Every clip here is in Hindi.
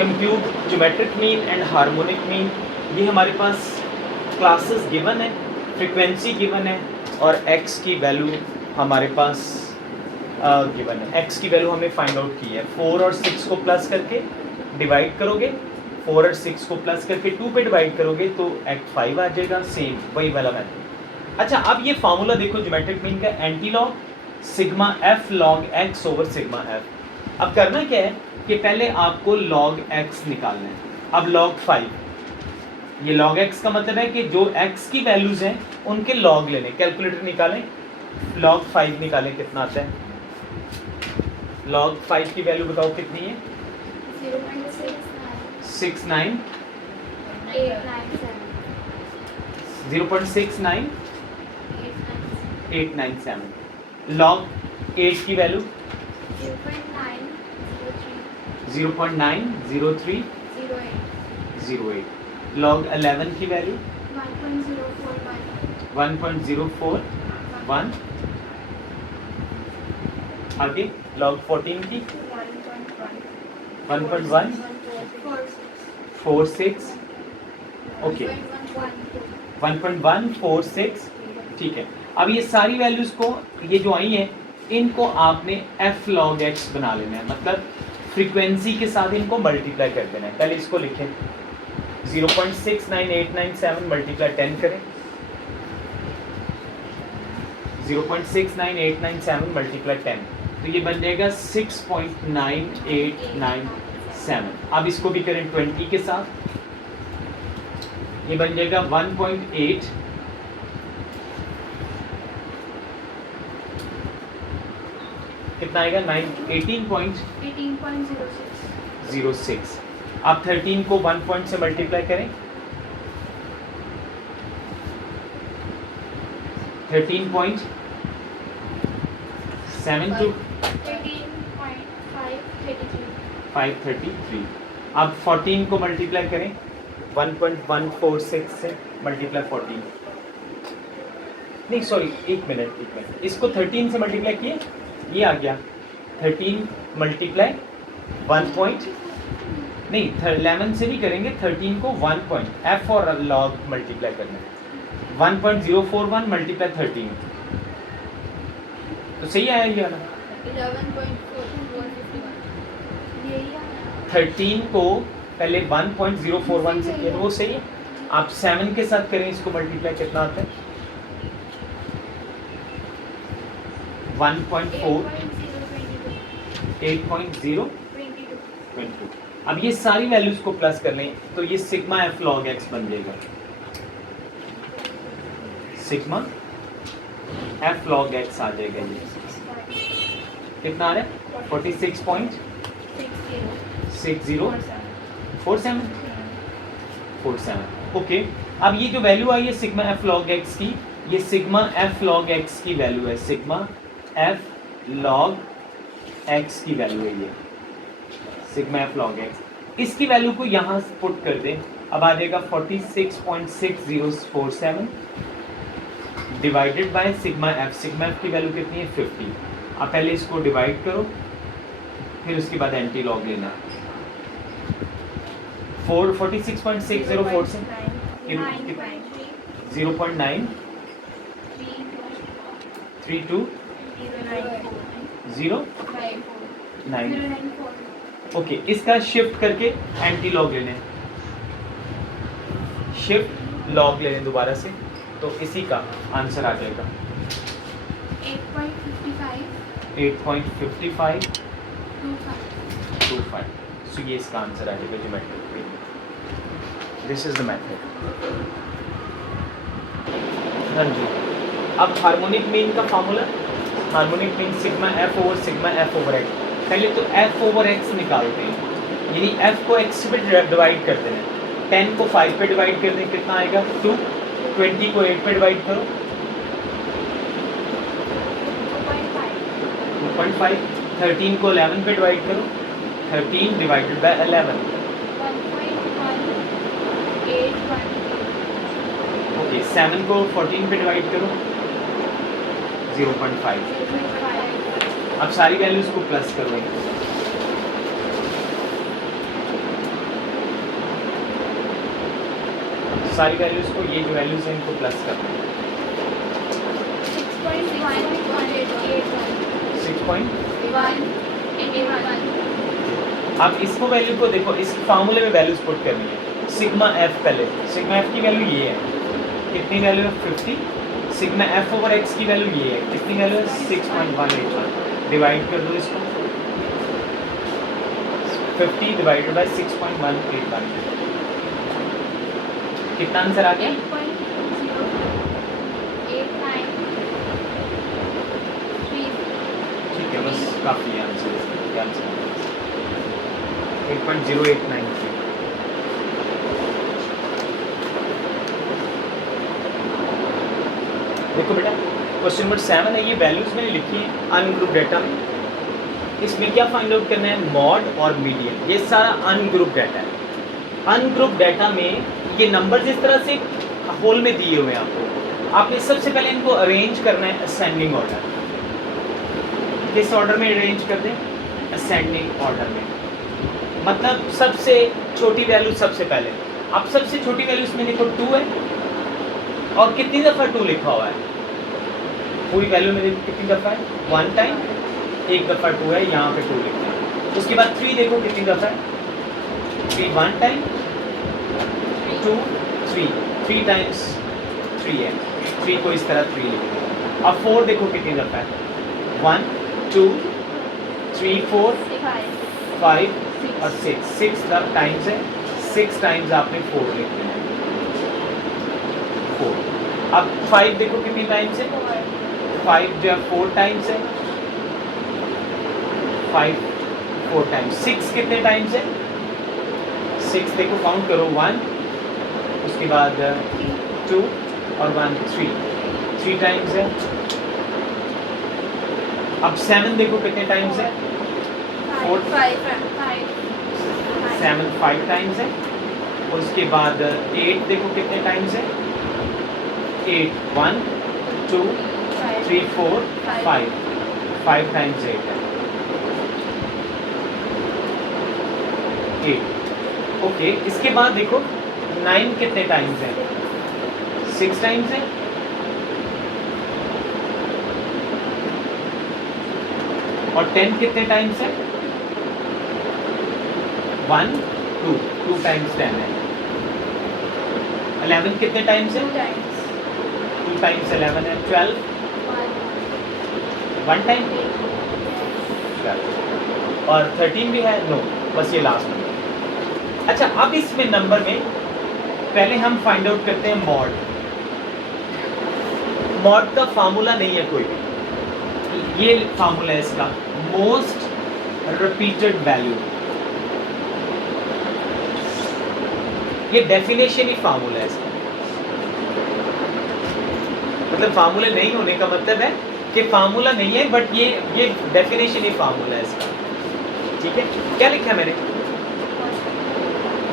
Compute geometric mean and harmonic mean, ये हमारे पास क्लासेस गिवन है, फ्रीक्वेंसी गिवन है और x की वैल्यू हमारे पास गिवन है। x की वैल्यू हमें फाइंड आउट की है। 4 और 6 को प्लस करके डिवाइड करोगे, 4 और 6 को प्लस करके 2 पे डिवाइड करोगे तो x 5 आ जाएगा, सेम वही वाला मैथड। अच्छा, अब ये फार्मूला देखो ज्योमेट्रिक मीन का, anti log sigma f log x over sigma f। अब करना क्या है कि पहले आपको log x निकालना है। अब log 5, ये log x का मतलब है कि जो x की वैल्यूज हैं उनके log लेने, कैलकुलेटर निकालें, log 5 निकालें, कितना आता है? log 5 की वैल्यू बताओ कितनी है? 0.69 0.69897। log 8 की वैल्यू 0.90308। log 11 की वैल्यू 1.041। आगे log 14 की 1.146। ओके 1.146, ठीक है। अब ये सारी वैल्यूज को, ये जो आई हैं, इनको आपने f log x बना लेना है, मतलब फ्रीक्वेंसी के साथ इनको मल्टीप्लाई कर देना है। पहले इसको लिखें, 0.69897 मल्टीप्लाई 10 करें, 0.69897 मल्टीप्लाई 10, तो ये बन जाएगा 6.9897। अब इसको भी करें 20 के साथ, ये बन जाएगा 1.8, कितना आएगा? 18.06। अब 13 को 1 पॉइंट से मल्टीप्लाई करें, 13.72, 533। अब 14 को मल्टीप्लाई करें 1.146 से, मल्टीप्लाई 14, नहीं सॉरी एक मिनट, इसको 13 से मल्टीप्लाई किए, ये आ गया 13 मल्टीप्लाई 1 पॉइंट, नहीं 11 से नहीं करेंगे, 13 को 1 पॉइंट, f और log मल्टीप्लाई करना है, 1.041 मल्टीप्लाई 13, तो सही आया ये वाला। 13 को पहले 1.041 से किया, वो सही है। आप 7 के साथ करें इसको मल्टीप्लाई, कितना आता है? 1.4, 8.022। अब ये सारी वैल्यूज को प्लस कर लें तो ये सिग्मा f log x बन जाएगा, सिग्मा f log x आ जाएगा। ये कितना आ रहा है? 46.6047। ओके, अब ये जो वैल्यू आई है सिग्मा f log x की, ये सिग्मा f log x की वैल्यू है, सिग्मा f log x की वैल्यू है ये सिग्मा f log x। इसकी वैल्यू को यहाँ पुट कर दें, अब आ जाएगा 46.6047 divided by sigma f। Sigma f की वैल्यू कितनी है? 50। अब पहले इसको डिवाइड करो, फिर उसके बाद एंटी लॉग लेना। 46.604 से 0.93209। ओके, इसका शिफ्ट करके एंटी लॉग लेने, शिफ्ट लॉग लेने दोबारा से, तो इसी का आंसर आ जाएगा 8.5525। सो ये इसका आंसर आ जाएगा geometric mean. This is the method. हाँ जी, अब हार्मोनिक मीन का formula, harmonic mean sigma f over sigma f over x। पहले तो f ओवर x निकालते हैं, यानी f को x पे डिवाइड कर देना, 10 को 5 पे डिवाइड कर दें, कितना आएगा? 2। 20 को 8 पे डिवाइड करो, 2.5। 13 को 11 पे डिवाइड करो, 13 डिवाइडेड बाय 11, ओके। 7 को 14 पे डिवाइड करो, 0.5। अब सारी वैल्यूज को प्लस करो, सारी वैल्यूज़ को, ये जो वैल्यूज़ हैं इनको प्लस करना है। 6.181। अब इसको वैल्यू को देखो, इस फार्मूले में वैल्यूज पुट करनी है। सिग्मा एफ पहले, सिग्मा एफ की वैल्यू ये है, कितनी वैल्यू है 50। सिग्मा एफ ओवर एक्स की वैल्यू ये है, कितनी वैल्यू है 6.181। डिवाइड कर दो इसको, 50 डिवाइडेड बाय 6.181, कितना आंसर आ गया? 8.089। ठीक है, बस काफ़ी है आंसर इसका। 8.0893। देखो बेटा, क्वेश्चन नंबर 7 है, ये वैल्यूज मैंने लिखी है अनग्रुप डाटा में। इसमें क्या फाइंड आउट करना है? मॉड और मीडियन। ये सारा अनग्रुप डाटा है। अनग्रुप डाटा में ये नंबर जिस तरह से होल में दिए हुए हैं आपने सबसे पहले इनको अरेंज करना है असेंडिंग ऑर्डर। किस ऑर्डर में अरेंज कर दें? असेंडिंग ऑर्डर में। मतलब सबसे छोटी वैल्यू सबसे पहले। अब सबसे छोटी वैल्यू इसमें देखो 2 है, और कितनी दफ़ा 2 लिखा हुआ है? पूरी वैल्यू में देखो कितनी दफ़ा है? 1 टाइम, एक दफ़ा 2 है, यहाँ पे 2 लिखा है। उसके बाद 3 देखो कितनी दफ़ा है? 3 1 टाइम, 2 3 टाइम्स 3 है, 3 को इस तरह 3 लिखते हैं। अब 4 देखो कितनी दफ़ा है? 1 2 3 4 5 और 6 टाइम्स है। 6 टाइम्स आपने 4 लिखते हैं, 4। अब 5 देखो कितनी टाइम्स है? 5 जो है 4 टाइम्स है, 5 4 टाइम्स। 6 कितने टाइम्स है? 6 देखो काउंट करो, 1, उसके बाद 2 और 1 3 टाइम्स है। अब 7 देखो कितने टाइम्स है? 7 5 टाइम्स है। उसके बाद 8 देखो कितने टाइम्स है? 8 1 2 3 4 5 टाइम्स 8 है, 8। ओके, इसके बाद देखो 9 कितने टाइम्स है? 6 टाइम्स है। और 10 कितने टाइम्स है? 1 2 टाइम्स 10 है। 11 कितने टाइम्स है? 2 टाइम्स 11 है। 12 1 टाइम, 12। और 13 भी है? नो, बस ये लास्ट में। अच्छा, अब इसमें नंबर में पहले हम फाइंड आउट करते हैं मॉड। मॉड का फार्मूला नहीं है कोई भी, ये फार्मूला है इसका, मोस्ट रिपीटेड वैल्यू। ये डेफिनेशन ही फार्मूला है इसका। मतलब फार्मूला नहीं होने का मतलब है कि फार्मूला नहीं है, बट ये डेफिनेशन ही फार्मूला है इसका। ठीक है, क्या लिखा है मैंने?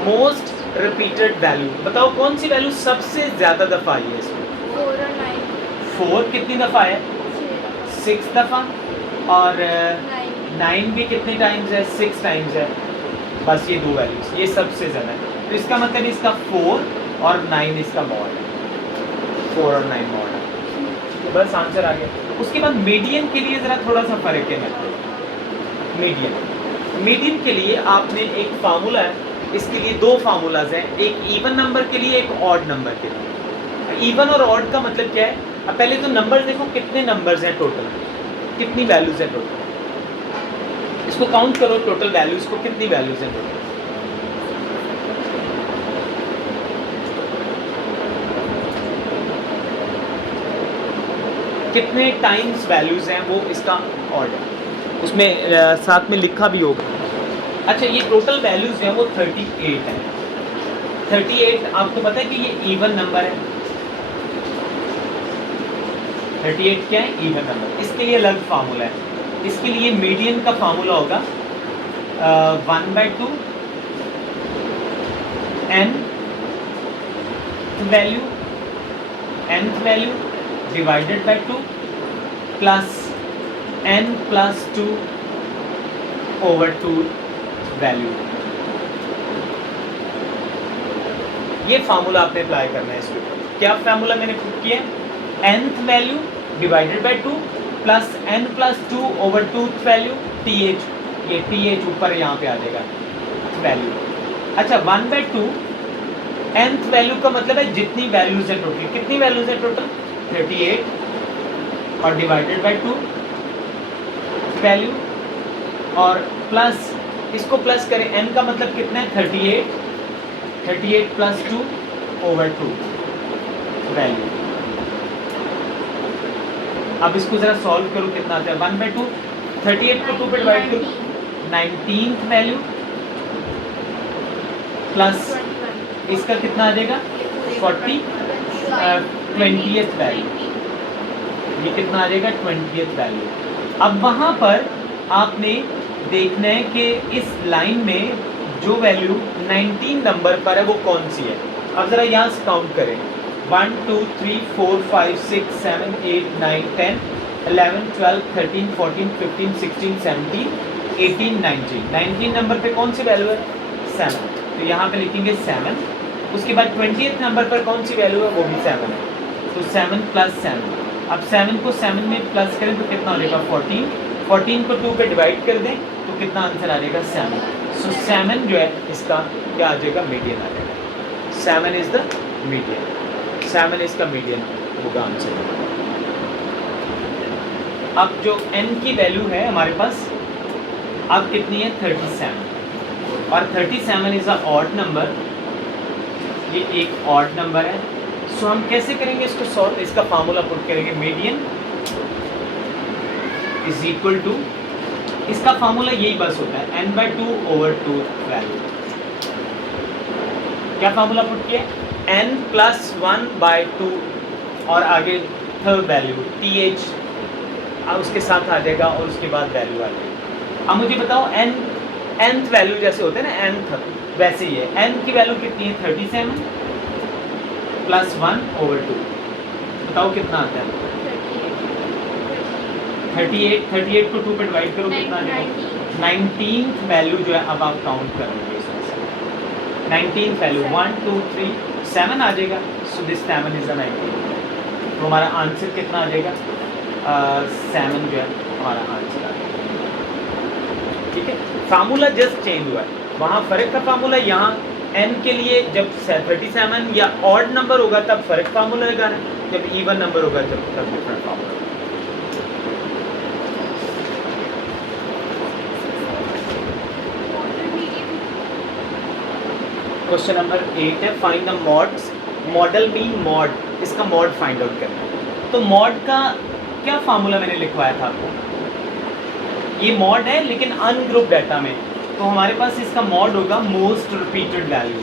Most repeated value. बताओ कौन सी वैल्यू सबसे ज्यादा दफा आई है इसमें? 4 और 9। 4 कितनी दफा है? 6 दफा। और 9 भी कितने टाइम्स है? 6 टाइम्स है। बस ये 2 वैल्यूज, ये सबसे ज्यादा है। तो इसका मतलब इसका 4 और 9 इसका मॉड है, 4 और 9 मॉड है। तो बस आंसर आ गया। उसके बाद मीडियन के लिए जरा थोड़ा सा फर्क है। मीडियन के लिए आपने एक फार्मूला है, इसके लिए 2 फार्मूलाज हैं, एक इवन नंबर के लिए, एक ऑड नंबर के लिए। इवन और ऑड का मतलब क्या है? अब पहले तो नंबर देखो कितने नंबर्स हैं टोटल, कितनी वैल्यूज हैं टोटल, इसको काउंट करो टोटल वैल्यूज को, कितनी वैल्यूज हैं टोटल? कितने टाइम्स वैल्यूज हैं वो इसका ऑड है, उसमें साथ में लिखा भी होगा। अच्छा, ये टोटल वैल्यूज हैं वो 38 है। 38 आपको पता है कि ये इवन नंबर है। 38 क्या है? Even number. इसके लिए अलग फार्मूला है। इसके लिए मीडियन का फार्मूला होगा 1/2 nth value divided by 2 plus n + 2 / 2 value. ये फार्मूला आपने अप्लाई करना है इसके ऊपर। क्या फार्मूला मैंने पुट किया है, nth value divided by 2 plus n plus 2 over 2th value th, ये th ऊपर यहाँ पे आ जाएगा वैल्यू। अच्छा 1/2 nth वैल्यू का मतलब है जितनी वैल्यूज है टोटल, कितनी वैल्यूज है टोटल 38 और डिवाइडेड बाय 2 वैल्यू और प्लस इसको प्लस करें, n का मतलब कितना है 38 प्लस 2 ओवर 2 वैल्यू। अब इसको जरा सॉल्व करो कितना आता है 1/2, 38 को 2 पे डिवाइड करो 19th वैल्यू प्लस इसका कितना आ जाएगा 20th वैल्यू, ये कितना आ जाएगा 20th वैल्यू। अब वहाँ पर आपने देखना है कि इस लाइन में जो वैल्यू 19 नंबर पर है वो कौन सी है। अब ज़रा यहाँ से काउंट करें 1 2 3 4 5 6 7 8 9 10 11 12 13 14 15 16 17 18 19 नंबर पे कौन सी वैल्यू है 7, तो यहाँ पे लिखेंगे 7। उसके बाद 20th नंबर पर कौन सी वैल्यू है वो भी 7 है, तो 7 प्लस 7। अब 7 को 7 में प्लस करें तो कितना हो जाएगा 14 को 2 पे डिवाइड कर दें तो कितना आंसर आ जाएगा 7। सो 7 जो है इसका क्या आ जाएगा मीडियन आ जाएगा, 7 इज द मीडियन, 7 इसका मीडियन होगा आंसर। अब जो n की वैल्यू है हमारे पास अब कितनी है 37 और 37 इज अ ऑड नंबर, ये एक ऑड नंबर है। सो हम कैसे करेंगे इसको सॉल्व, इसका फार्मूला पुट करेंगे मीडियन इज इक्वल टू, इसका फार्मूला यही बस होता है n/2 ओवर 2 वैल्यू। क्या फार्मूला पुट किया n प्लस 1/2 और आगे थर्ड वैल्यू th उसके साथ आ जाएगा और उसके बाद वैल्यू आ जाएगी। अब मुझे बताओ nth वैल्यू जैसे होते हैं ना nth वैसे ही है, n की वैल्यू कितनी है 37 प्लस 1 ओवर 2, बताओ कितना आता है 38 को 2 पे डिवाइड करो कितना आ जाएगा 19th वैल्यू जो है। अब आप काउंट करोगे इसमें से 19th वैल्यू 1 2 3 7 आ जाएगा, सो दिस 7 इज अ 19, तो हमारा आंसर कितना आ जाएगा 7 जो है हमारा आंसर आ जाएगा। ठीक है, फार्मूला जस्ट चेंज हुआ है, वहाँ फ़र्क का फार्मूला, यहाँ n के लिए जब 37 या ऑड नंबर होगा तब फ़र्क फार्मूला लगाना है, जब इवन नंबर होगा तब डिफरेंट फार्मूला। क्वेश्चन नंबर 8 है find the mods, model mean mod, इसका मॉड फाइंड आउट करना है। तो मॉड का क्या फार्मूला मैंने लिखवाया था आपको, ये मॉड है लेकिन अनग्रुप डाटा में, तो हमारे पास इसका मॉड होगा most repeated value.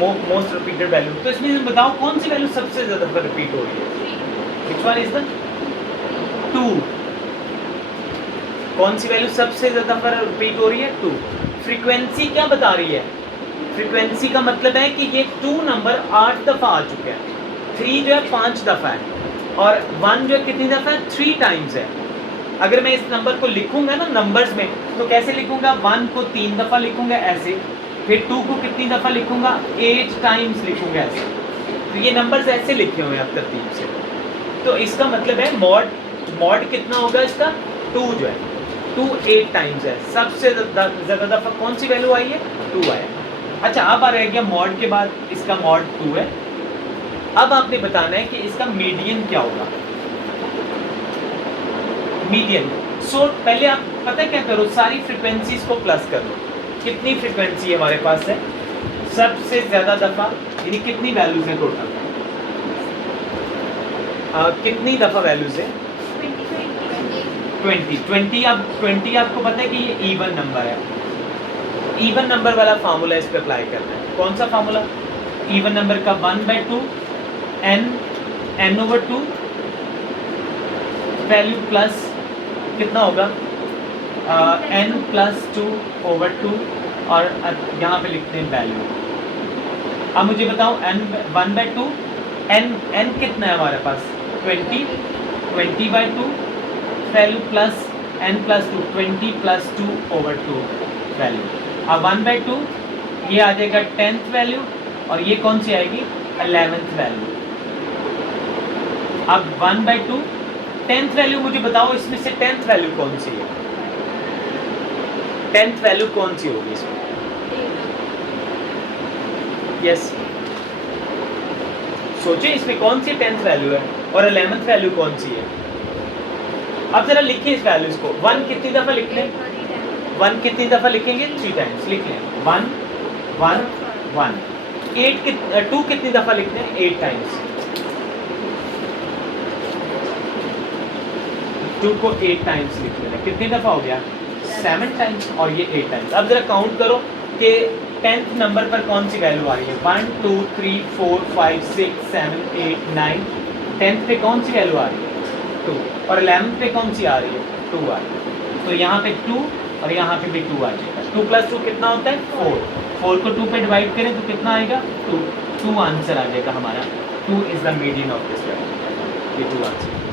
Most repeated value, तो इसमें बताओ कौन सी वैल्यू सबसे ज्यादा रिपीट हो रही है, व्हिच वन इज द 2, कौन सी वैल्यू सबसे ज्यादा रिपीट हो रही है 2। फ्रीक्वेंसी क्या बता रही है, फ्रीक्वेंसी का मतलब है कि ये 2 नंबर 8 दफ़ा आ चुके हैं, 3 जो है 5 दफ़ा है और 1 जो है कितनी दफ़ा है 3 टाइम्स है। अगर मैं इस नंबर को लिखूंगा ना नंबर्स में तो कैसे लिखूंगा, 1 को 3 दफ़ा लिखूंगा ऐसे, फिर 2 को कितनी दफ़ा लिखूंगा 8 टाइम्स लिखूंगा ऐसे, तो ये नंबर्स ऐसे लिखे हुए हैं अब तरतीब से। तो इसका मतलब है मॉड कितना होगा इसका 2 जो है 2 8 टाइम्स है, सबसे ज़्यादा दफ़ा कौन सी वैल्यू आई है 2 आया। अच्छा अब आ रह गया मॉड के बाद इसका मॉड 2 है। अब आपने बताना है कि इसका मीडियन क्या होगा, मीडियन। सो पहले आप पता क्या करो, सारी फ्रीक्वेंसीज को प्लस कर लो, कितनी फ्रीक्वेंसी हमारे पास है सबसे ज़्यादा दफ़ा, यानी कितनी वैल्यूज है टोटल, कितनी दफ़ा वैल्यूज है 20। अब 20 आपको पता है कि ये इवन नंबर है, इवन नंबर वाला फार्मूला इस पे अप्लाई करना है। कौन सा फार्मूला, इवन नंबर का 1/2 n ओवर 2 वैल्यू प्लस कितना होगा n प्लस 2 ओवर 2 और यहाँ पे लिखते हैं वैल्यू। अब मुझे बताओ n 1/2 n कितना है हमारे पास 20/2 value plus n plus 2 20 plus 2 over 2 value. अब 1/2 ये आ जाएगा 10th वैल्यू और ये कौन सी आएगी 11th वैल्यू। अब 1/2 10th वैल्यू मुझे बताओ इसमें से 10th वैल्यू कौन सी है? 10th वैल्यू कौन सी होगी इसमें? यस सोचिए इसमें कौन सी 10th वैल्यू है और 11th वैल्यू कौन सी है? अब जरा लिखिए इस वैल्यूज को। 1 कितनी दफा लिख लें? 1 कितनी दफा लिखेंगे? 3 टाइम्स लिख लें। 1 1 1 2 कितनी दफा लिखते हैं? 8 टाइम्स। 2 को 8 टाइम्स लिख लेना। कितनी दफा हो गया? 7 टाइम्स और ये 8 टाइम्स। अब जरा काउंट करो कि 10th नंबर पर कौन सी वैल्यू आ रही है? 1 2 3 4 5 6 7 8 9। 10th पे कौन सी वैल्यू आ रही है? 2। और 11th पे कौन सी आ रही है? 2 आ रही है। तो यहाँ पे 2 और यहाँ पे भी 2 आ जाएगा। 2 + 2 कितना होता है? 4। 4 को 2 पे डिवाइड करें तो कितना आएगा? 2 आंसर आ जाएगा हमारा। 2 is the median of this value. ये 2 आंसर।